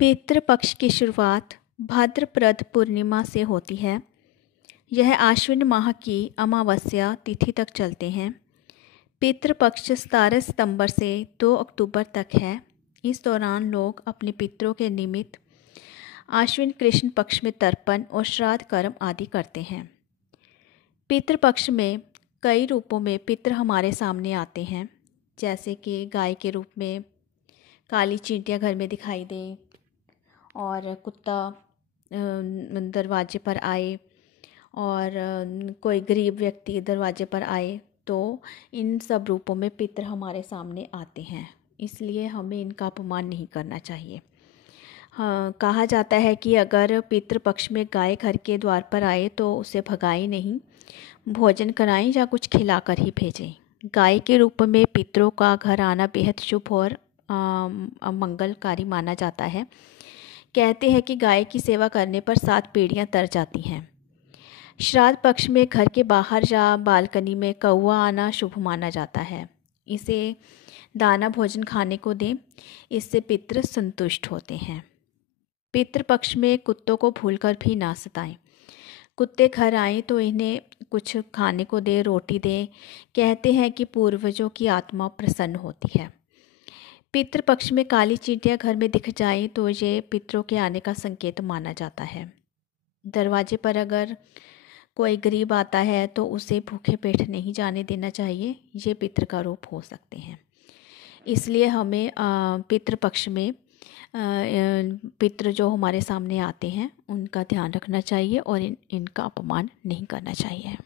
पितृपक्ष की शुरुआत भाद्रपद पूर्णिमा से होती है। यह आश्विन माह की अमावस्या तिथि तक चलते हैं। पितृपक्ष 17 सितंबर से 2 अक्टूबर तक है। इस दौरान लोग अपने पितरों के निमित्त आश्विन कृष्ण पक्ष में तर्पण और श्राद्ध कर्म आदि करते हैं। पितृपक्ष में कई रूपों में पितृ हमारे सामने आते हैं, जैसे कि गाय के रूप में, काली चींटियाँ घर में दिखाई दें और कुत्ता दरवाजे पर आए और कोई गरीब व्यक्ति दरवाजे पर आए, तो इन सब रूपों में पितृ हमारे सामने आते हैं। इसलिए हमें इनका अपमान नहीं करना चाहिए। हाँ, कहा जाता है कि अगर पितृपक्ष में गाय घर के द्वार पर आए तो उसे भगाएं नहीं, भोजन कराएं या कुछ खिलाकर ही भेजें। गाय के रूप में पितरों का घर आना बेहद शुभ और मंगलकारी माना जाता है। कहते हैं कि गाय की सेवा करने पर 7 पीढ़ियां तर जाती हैं। श्राद्ध पक्ष में घर के बाहर या बालकनी में कौवा आना शुभ माना जाता है। इसे दाना भोजन खाने को दें, इससे पितृ संतुष्ट होते हैं। पितृपक्ष में कुत्तों को भूलकर भी ना सताएं। कुत्ते घर आएँ तो इन्हें कुछ खाने को दें, रोटी दें। कहते हैं कि पूर्वजों की आत्मा प्रसन्न होती है। पितृपक्ष में काली चींटियाँ घर में दिख जाएं तो ये पितरों के आने का संकेत माना जाता है। दरवाजे पर अगर कोई गरीब आता है तो उसे भूखे पेट नहीं जाने देना चाहिए, ये पितृ का रूप हो सकते हैं। इसलिए हमें पितृपक्ष में पितृ जो हमारे सामने आते हैं उनका ध्यान रखना चाहिए और इनका अपमान नहीं करना चाहिए।